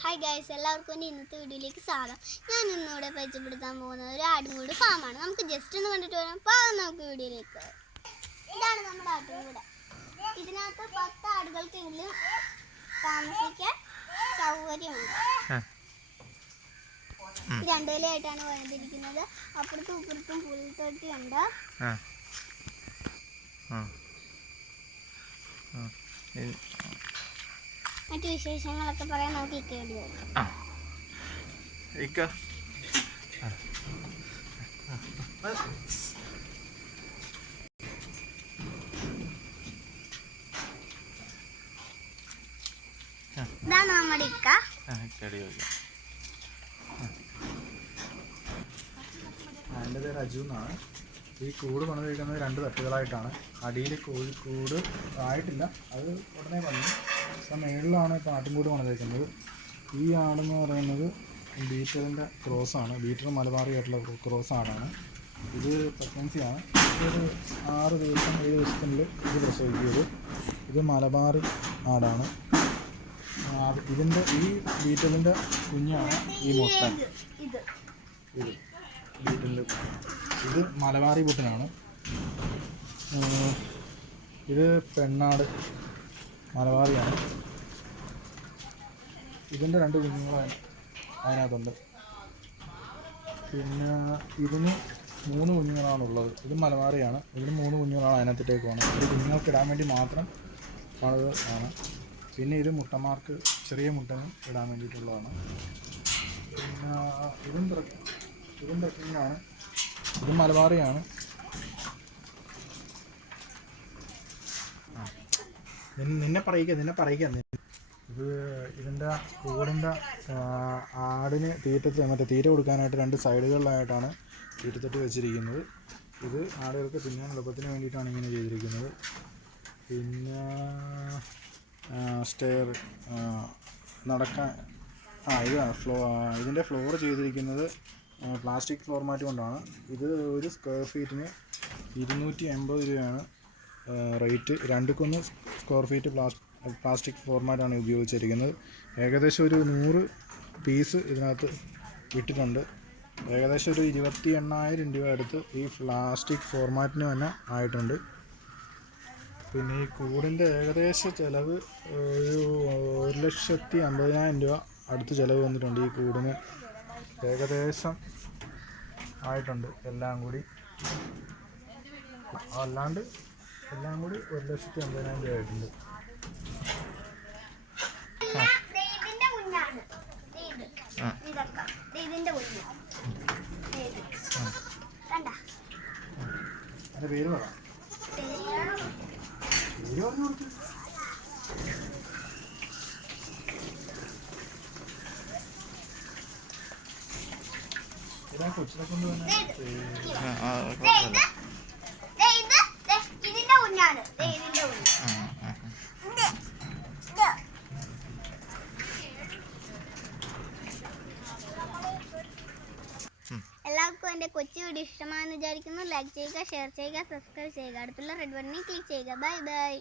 Hi guys, എല്ലാവർക്കും ഇന്നത്തെ വീഡിയോയിലേക്ക് സ്വാഗതം. ഞാൻ ഇന്നിവിടെ പരിചയപ്പെടുത്താൻ പോകുന്നത് ഒരു ആടുംകൂട് ഫാമാണ്. നമുക്ക് ജസ്റ്റ് ഒന്ന് കണ്ടിട്ട് വരാം. നമുക്ക് വീഡിയോയിലേക്ക്. ഇതാണ് നമ്മുടെ ആട്ടുംകൂട്. ഇതിനകത്ത് 10 ആടുകൾക്കെങ്കിലും താമസിക്കാൻ സൗകര്യമുണ്ട്. രണ്ടു നിലയായിട്ടാണ് പണിതിരിക്കുന്നത്. അപ്പുറത്തും ഇപ്പുറത്തും പുൽത്തൊട്ടിയുണ്ട്. മറ്റു വിശേഷങ്ങളൊക്കെ പറയാൻ നമുക്ക് ഇക്കേണ്ടി വരും. ഇതാണ് നമ്മുടെ ഇക്ക. എൻ്റെ പേര് അജു എന്നാണ്. ഈ കൂട് പണിതിരിക്കുന്നത് 2 തട്ടുകളായിട്ടാണ്. അടിയിൽ കോഴിക്കൂട് ആയിട്ടില്ല, അത് ഉടനെ പണി. അപ്പം മേളിലാണ് ഇപ്പോൾ ആട്ടുംകൂട് പണിതിരിക്കുന്നത്. ഈ ആടെന്ന് പറയുന്നത് ബീറ്ററിൻ്റെ ക്രോസാണ്. Beater മലബാറിയായിട്ടുള്ള cross ആടാണ്. ഇത് പ്രഗ്നൻസിയാണ്. ഇതൊരു 6 ദിവസം 7 ദിവസത്തിനുള്ളിൽ ഇത് പ്രസവിക്കുന്നത്. ഇത് മലബാറി ആടാണ്. ഇതിൻ്റെ ഈ ബീറ്ററിൻ്റെ കുഞ്ഞാണ് ഈ മുട്ടൻ. ഇത് ബീറ്ററിൻ്റെ ഇത് മലബാറി കുട്ടനാണ്. ഇത് പെണ്ണാട് മലബാറിയാണ്. ഇതിൻ്റെ 2 കുഞ്ഞുങ്ങൾ അതിനകത്തുണ്ട്. പിന്നെ ഇതിന് 3 കുഞ്ഞുങ്ങളാണുള്ളത്. ഇത് മലബാറിയാണ്. ഇതിന് 3 കുഞ്ഞുങ്ങളാണ് അതിനകത്തേക്ക് പോകുന്നത്. ഇത് കുഞ്ഞുങ്ങൾക്ക് ഇടാൻ വേണ്ടി മാത്രം ഉള്ളത് ആണ്. പിന്നെ ഇത് മുട്ടന്മാർക്ക് ചെറിയ മുട്ടനും ഇടാൻ വേണ്ടിയിട്ടുള്ളതാണ്. പിന്നെ ഇതും പ്രഗ്നൻ്റാണ്. ഇത് മലബാറിയാണ്. നിന്നെ പറയിക്കാം. ഇത് ഇതിൻ്റെ കൂടിൻ്റെ ആടിന് തീറ്റ കൊടുക്കാനായിട്ട് 2 സൈഡുകളിലായിട്ടാണ് തീറ്റത്തൊട്ടി വെച്ചിരിക്കുന്നത്. ഇത് ആടുകൾക്ക് തിന്നാൻ എളുപ്പത്തിന് വേണ്ടിയിട്ടാണ് ഇങ്ങനെ ചെയ്തിരിക്കുന്നത്. പിന്നെ സ്റ്റെയർ നടക്കാൻ ഇതിൻ്റെ ഫ്ലോർ ചെയ്തിരിക്കുന്നത് പ്ലാസ്റ്റിക് ഫ്ലോർ മാറ്റ് കൊണ്ടാണ്. ഇത് ഒരു സ്ക്വയർ ഫീറ്റിന് 280 രൂപയാണ് റേറ്റ്. 2 സ്ക്വയർ ഫീറ്റ് പ്ലാസ്റ്റിക് ഫോർമാറ്റാണ് ഉപയോഗിച്ചിരിക്കുന്നത്. ഏകദേശം ഒരു 100 പീസ് ഇതിനകത്ത് ഇട്ടിട്ടുണ്ട്. ഏകദേശം ഒരു 28,000 രൂപ അടുത്ത് ഈ പ്ലാസ്റ്റിക് ഫോർമാറ്റിന് തന്നെ ആയിട്ടുണ്ട്. പിന്നെ ഈ കൂടിൻ്റെ ഏകദേശ ചിലവ് ഒരു 1,50,000 രൂപ അടുത്ത് ചിലവ് വന്നിട്ടുണ്ട്. ഈ കൂടിന് ഏകദേശം ആയിട്ടുണ്ട് എല്ലാം കൂടി. അല്ലാണ്ട് എല്ലാം കൂടി 1,50,000 രൂപ ആയിട്ടുണ്ട്. അതിൻ്റെ പേര് പറ. പേര് പറഞ്ഞു കൊടുത്തു. ഇതാ കൊച്ചിനെ കൊണ്ട് തന്നെ എല്ലാവർക്കും എൻ്റെ കൊച്ചു വീഡിയോ ഇഷ്ടമാണെന്ന് വിചാരിക്കുന്നു. ലൈക്ക് ചെയ്യുക, ഷെയർ ചെയ്യുക, സബ്സ്ക്രൈബ് ചെയ്യുക. അടുത്തുള്ള റെഡ് ബട്ടണിൽ ക്ലിക്ക് ചെയ്യുക. Bye bye.